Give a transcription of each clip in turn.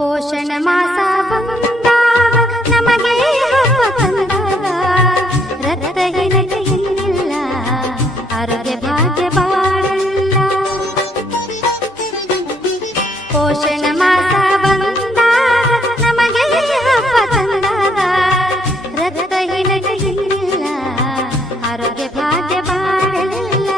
ಪೋಷಣ ಮಾಸ ಬಂದಾಗ ನಮಗೆ ಹಬ್ಬ ತಂದಾಗ ರಕ್ತಹೀನತೆ ಇನ್ನಿಲ್ಲ, ಆರೋಗ್ಯ ಭಾಗ್ಯ ಬಾಳಲ್ಲ. ಪೋಷಣ ಮಾಸ ಬಂದಾಗ ನಮಗೆ ಹಬ್ಬ ತಂದಾಗ ರಕ್ತಹೀನತೆ ಇನ್ನಿಲ್ಲ, ಆರೋಗ್ಯ ಭಾಗ್ಯ ಬಾಳಲ್ಲ.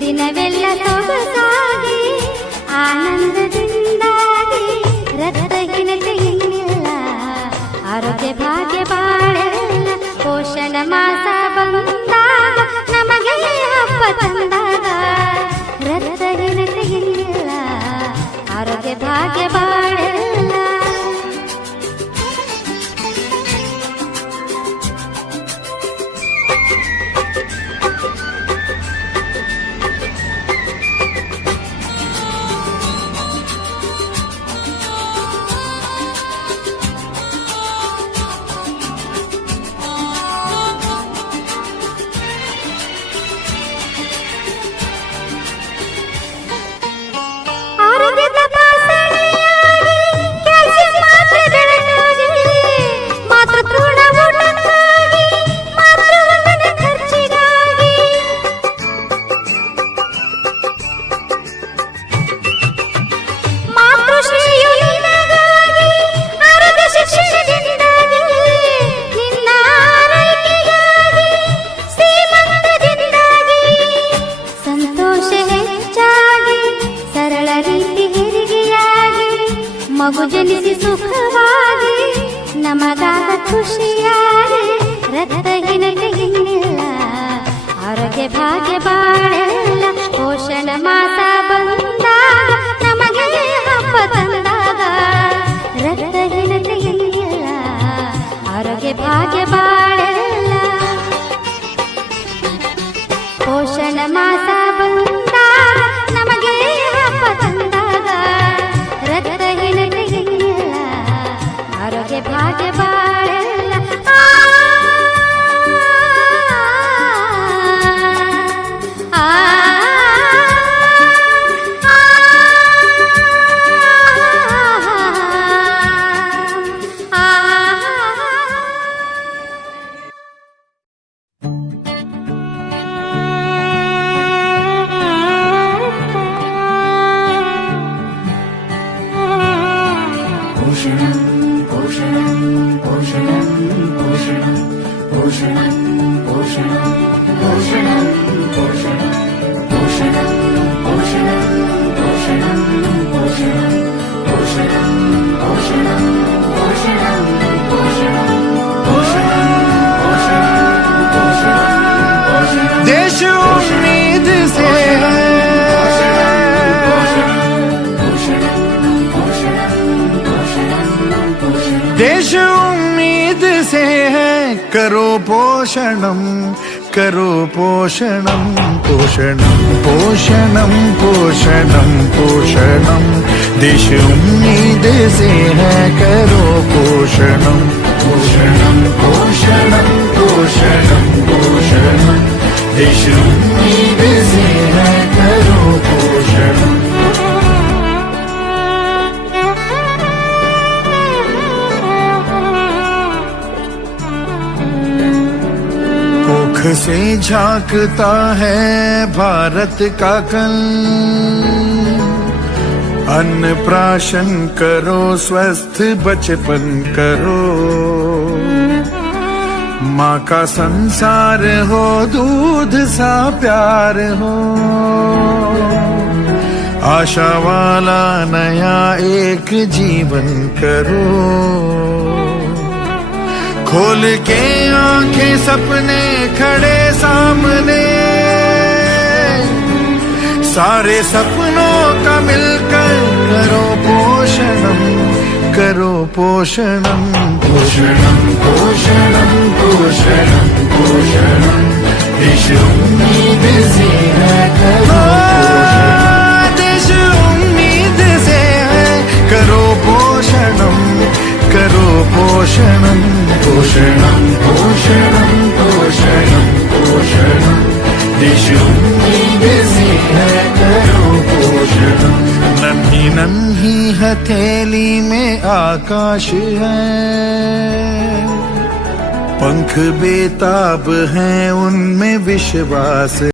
ದಿನವೆಲ್ಲ ಸೊಗಸಾಗಿ ಆನಂದದಿಂದಾಗಿ ರಕ್ತಹೀನತೆ ಇನ್ನಿಲ್ಲ, ಆರೋಗ್ಯ ಭಾಗ್ಯ ಬಾಳಲ್ಲ. ಪೋಷಣ ಮಾಸ ಬಂದಾಗ ನಮಗೆ ಹಬ್ಬ ತಂದಾಗ ರಕ್ತಹೀನತೆ ಇನ್ನಿಲ್ಲ, ಆರೋಗ್ಯ ಭಾಗ್ಯ ಬಾಳಲ್ಲ. ಮಗು ಜನಿಸಿ ಸುಖವಾಗಿ ನಮಗಾದ ಖುಷಿಯಾಗಿ ರಕ್ತಹೀನತೆ ಇನ್ನಿಲ್ಲ, ಆರೋಗ್ಯ ಭಾಗ್ಯ ಬಾಳಲ್ಲ. ಪೋಷಣ ಮಾಸ ಬಂದಾಗ ನಮಗೆ ಹಬ್ಬ ತಂದಾಗ ರಕ್ತಹೀನತೆ ಇನ್ನಿಲ್ಲ, ಆರೋಗ್ಯ ಭಾಗ್ಯ ಬಾಳಲ್ಲ. ಪೋಷಣ ಮಾಸ ಬಂದಾಗ ನಮಗೆ ಹಬ್ಬ ತಂದಾಗ ರಕ್ತಹೀನತೆ ಇನ್ನಿಲ್ಲ, ಆರೋಗ್ಯ ಭಾಗ್ಯ ಬಾಳಲ್ಲ. देश उम्मीद से है, करो पोषणम करो पोषणम पोषणम पोषणम पोषणम पोषणम। देश उम्मीद से है, करो पोषणम पोषणम पोषणम पोषणम पोषणम। देश उम्मीद से है, करो पोषणम। से झांकता है भारत का कल, अन्न प्राशन करो, स्वस्थ बचपन करो। माँ का संसार हो, दूध सा प्यार हो। आशा वाला नया एक जीवन करो। खोल के आंखें सपने खड़े सामने, सारे सपनों का मिलकर करो पोषणम, करो पोषणम, पोषणम पोषणम पोषणम पोषणम। देश उम्मीद से है, करो पोषणम। देश उम्मीद से है, करो पोषणम, करो पोषणम, पोषणम पोषणम पोषणम पोषणम। देश उम्मीद से है, करो पोषणम। नन्ही नन्ही हथेली में आकाश है, पंख बेताब हैं उनमें विश्वास